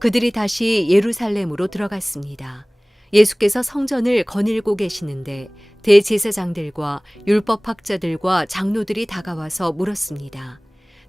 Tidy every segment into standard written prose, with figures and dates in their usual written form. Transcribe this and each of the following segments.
그들이 다시 예루살렘으로 들어갔습니다. 예수께서 성전을 거닐고 계시는데 대제사장들과 율법학자들과 장로들이 다가와서 물었습니다.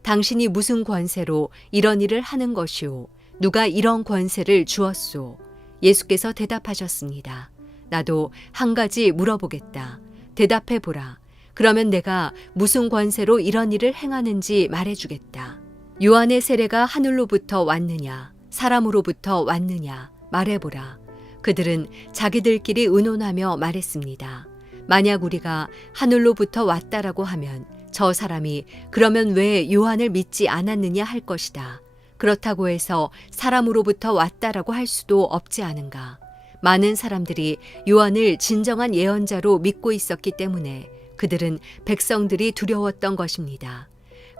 당신이 무슨 권세로 이런 일을 하는 것이오? 누가 이런 권세를 주었소? 예수께서 대답하셨습니다. 나도 한 가지 물어보겠다. 대답해 보라. 그러면 내가 무슨 권세로 이런 일을 행하는지 말해주겠다. 요한의 세례가 하늘로부터 왔느냐, 사람으로부터 왔느냐 말해보라. 그들은 자기들끼리 의논하며 말했습니다. 만약 우리가 하늘로부터 왔다라고 하면 저 사람이 그러면 왜 요한을 믿지 않았느냐 할 것이다. 그렇다고 해서 사람으로부터 왔다라고 할 수도 없지 않은가. 많은 사람들이 요한을 진정한 예언자로 믿고 있었기 때문에 그들은 백성들이 두려웠던 것입니다.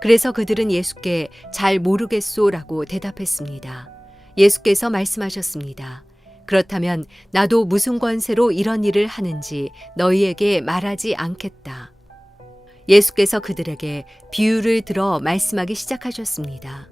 그래서 그들은 예수께 잘 모르겠소라고 대답했습니다. 예수께서 말씀하셨습니다. 그렇다면 나도 무슨 권세로 이런 일을 하는지 너희에게 말하지 않겠다. 예수께서 그들에게 비유를 들어 말씀하기 시작하셨습니다.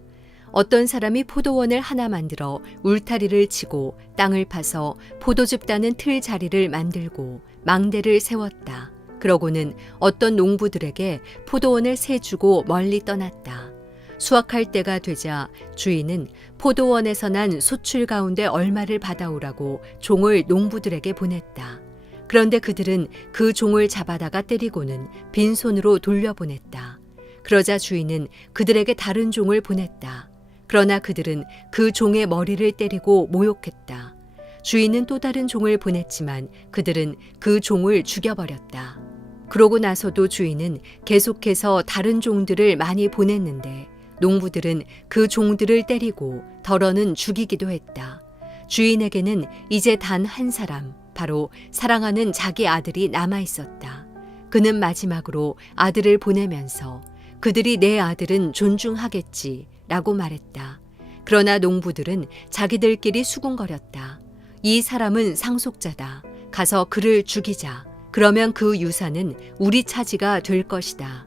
어떤 사람이 포도원을 하나 만들어 울타리를 치고 땅을 파서 포도즙 따는 틀 자리를 만들고 망대를 세웠다. 그러고는 어떤 농부들에게 포도원을 세주고 멀리 떠났다. 수확할 때가 되자 주인은 포도원에서 난 소출 가운데 얼마를 받아오라고 종을 농부들에게 보냈다. 그런데 그들은 그 종을 잡아다가 때리고는 빈손으로 돌려보냈다. 그러자 주인은 그들에게 다른 종을 보냈다. 그러나 그들은 그 종의 머리를 때리고 모욕했다. 주인은 또 다른 종을 보냈지만 그들은 그 종을 죽여버렸다. 그러고 나서도 주인은 계속해서 다른 종들을 많이 보냈는데 농부들은 그 종들을 때리고 덜어는 죽이기도 했다. 주인에게는 이제 단 한 사람, 바로 사랑하는 자기 아들이 남아 있었다. 그는 마지막으로 아들을 보내면서 그들이 내 아들은 존중하겠지 라고 말했다. 그러나 농부들은 자기들끼리 수군거렸다. 이 사람은 상속자다. 가서 그를 죽이자. 그러면 그 유산은 우리 차지가 될 것이다.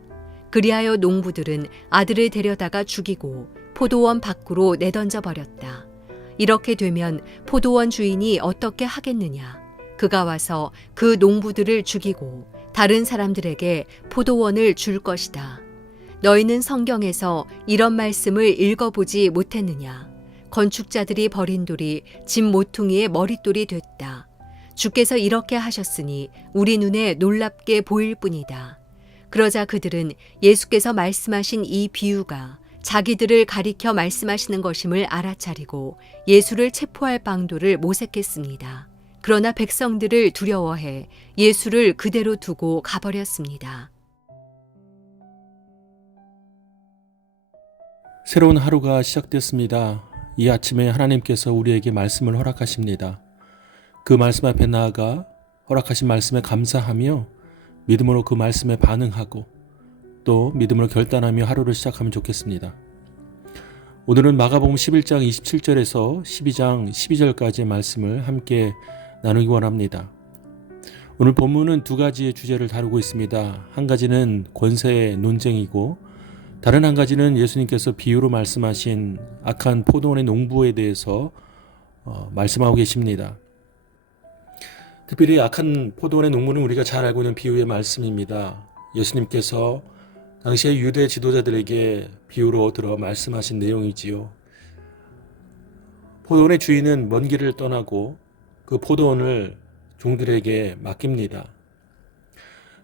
그리하여 농부들은 아들을 데려다가 죽이고 포도원 밖으로 내던져 버렸다. 이렇게 되면 포도원 주인이 어떻게 하겠느냐? 그가 와서 그 농부들을 죽이고 다른 사람들에게 포도원을 줄 것이다. 너희는 성경에서 이런 말씀을 읽어보지 못했느냐? 건축자들이 버린 돌이 집 모퉁이의 머릿돌이 됐다. 주께서 이렇게 하셨으니 우리 눈에 놀랍게 보일 뿐이다. 그러자 그들은 예수께서 말씀하신 이 비유가 자기들을 가리켜 말씀하시는 것임을 알아차리고 예수를 체포할 방도를 모색했습니다. 그러나 백성들을 두려워해 예수를 그대로 두고 가버렸습니다. 새로운 하루가 시작됐습니다. 이 아침에 하나님께서 우리에게 말씀을 허락하십니다. 그 말씀 앞에 나아가 허락하신 말씀에 감사하며 믿음으로 그 말씀에 반응하고 또 믿음으로 결단하며 하루를 시작하면 좋겠습니다. 오늘은 마가복음 11장 27절에서 12장 12절까지의 말씀을 함께 나누기 원합니다. 오늘 본문은 두 가지의 주제를 다루고 있습니다. 한 가지는 권세의 논쟁이고 다른 한 가지는 예수님께서 비유로 말씀하신 악한 포도원의 농부에 대해서 말씀하고 계십니다. 특별히 악한 포도원의 농부는 우리가 잘 알고 있는 비유의 말씀입니다. 예수님께서 당시의 유대 지도자들에게 비유로 들어 말씀하신 내용이지요. 포도원의 주인은 먼 길을 떠나고 그 포도원을 종들에게 맡깁니다.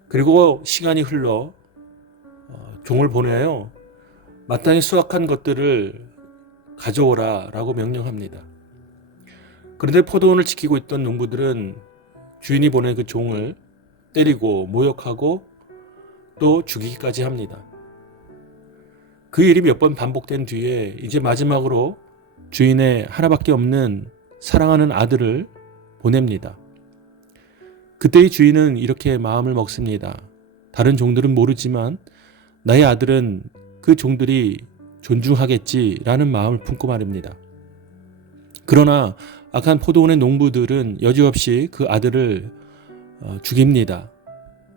그리고 시간이 흘러 종을 보내요. 마땅히 수확한 것들을 가져오라 라고 명령합니다. 그런데 포도원을 지키고 있던 농부들은 주인이 보낸 그 종을 때리고 모욕하고 또 죽이기까지 합니다. 그 일이 몇 번 반복된 뒤에 이제 마지막으로 주인의 하나밖에 없는 사랑하는 아들을 보냅니다. 그때의 주인은 이렇게 마음을 먹습니다. 다른 종들은 모르지만 나의 아들은 그 종들이 존중하겠지라는 마음을 품고 말입니다. 그러나 악한 포도원의 농부들은 여지없이 그 아들을 죽입니다.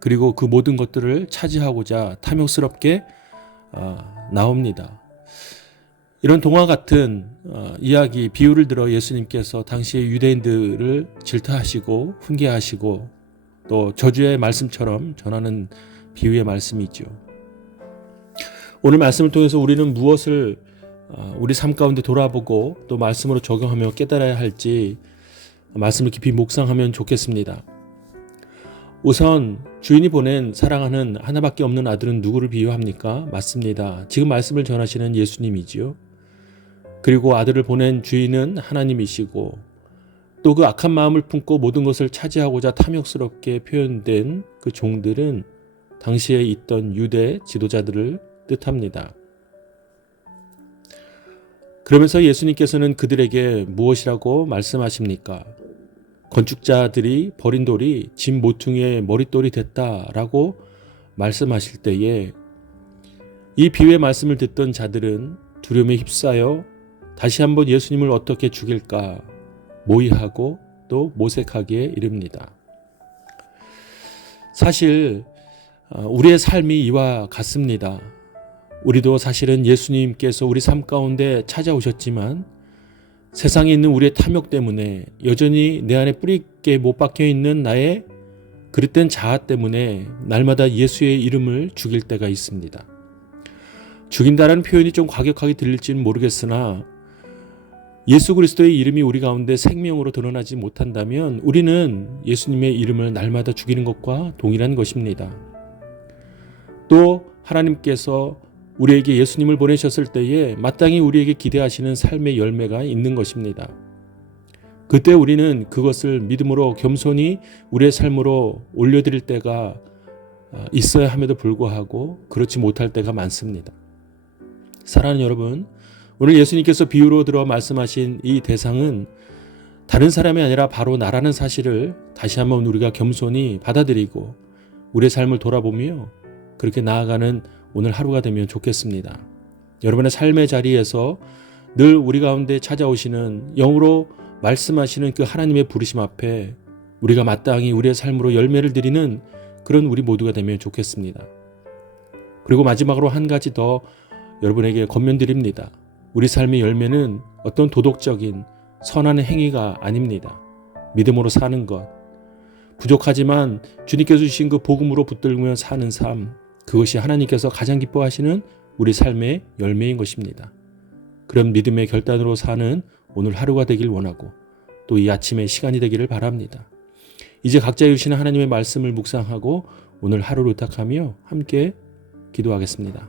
그리고 그 모든 것들을 차지하고자 탐욕스럽게 나옵니다. 이런 동화 같은 이야기, 비유를 들어 예수님께서 당시의 유대인들을 질타하시고 훈계하시고 또 저주의 말씀처럼 전하는 비유의 말씀이죠. 오늘 말씀을 통해서 우리는 무엇을 우리 삶 가운데 돌아보고 또 말씀으로 적용하며 깨달아야 할지 말씀을 깊이 묵상하면 좋겠습니다. 우선 주인이 보낸 사랑하는 하나밖에 없는 아들은 누구를 비유합니까? 맞습니다. 지금 말씀을 전하시는 예수님이지요. 그리고 아들을 보낸 주인은 하나님이시고 또 그 악한 마음을 품고 모든 것을 차지하고자 탐욕스럽게 표현된 그 종들은 당시에 있던 유대 지도자들을 뜻합니다. 그러면서 예수님께서는 그들에게 무엇이라고 말씀하십니까? 건축자들이 버린 돌이 집 모퉁이의 머릿돌이 됐다라고 말씀하실 때에 이 비유의 말씀을 듣던 자들은 두려움에 휩싸여 다시 한번 예수님을 어떻게 죽일까 모의하고 또 모색하기에 이릅니다. 사실 우리의 삶이 이와 같습니다. 우리도 사실은 예수님께서 우리 삶 가운데 찾아오셨지만 세상에 있는 우리의 탐욕 때문에 여전히 내 안에 뿌리 있게 못 박혀 있는 나의 그릇된 자아 때문에 날마다 예수의 이름을 죽일 때가 있습니다. 죽인다라는 표현이 좀 과격하게 들릴지는 모르겠으나 예수 그리스도의 이름이 우리 가운데 생명으로 드러나지 못한다면 우리는 예수님의 이름을 날마다 죽이는 것과 동일한 것입니다. 또 하나님께서 우리에게 예수님을 보내셨을 때에 마땅히 우리에게 기대하시는 삶의 열매가 있는 것입니다. 그때 우리는 그것을 믿음으로 겸손히 우리의 삶으로 올려드릴 때가 있어야 함에도 불구하고 그렇지 못할 때가 많습니다. 사랑하는 여러분, 오늘 예수님께서 비유로 들어 말씀하신 이 대상은 다른 사람이 아니라 바로 나라는 사실을 다시 한번 우리가 겸손히 받아들이고 우리의 삶을 돌아보며 그렇게 나아가는 오늘 하루가 되면 좋겠습니다. 여러분의 삶의 자리에서 늘 우리 가운데 찾아오시는 영으로 말씀하시는 그 하나님의 부르심 앞에 우리가 마땅히 우리의 삶으로 열매를 드리는 그런 우리 모두가 되면 좋겠습니다. 그리고 마지막으로 한 가지 더 여러분에게 권면드립니다. 우리 삶의 열매는 어떤 도덕적인 선한 행위가 아닙니다. 믿음으로 사는 것, 부족하지만 주님께서 주신 그 복음으로 붙들며 사는 삶, 그것이 하나님께서 가장 기뻐하시는 우리 삶의 열매인 것입니다. 그런 믿음의 결단으로 사는 오늘 하루가 되길 원하고 또 이 아침의 시간이 되기를 바랍니다. 이제 각자 주시는 하나님의 말씀을 묵상하고 오늘 하루를 의탁하며 함께 기도하겠습니다.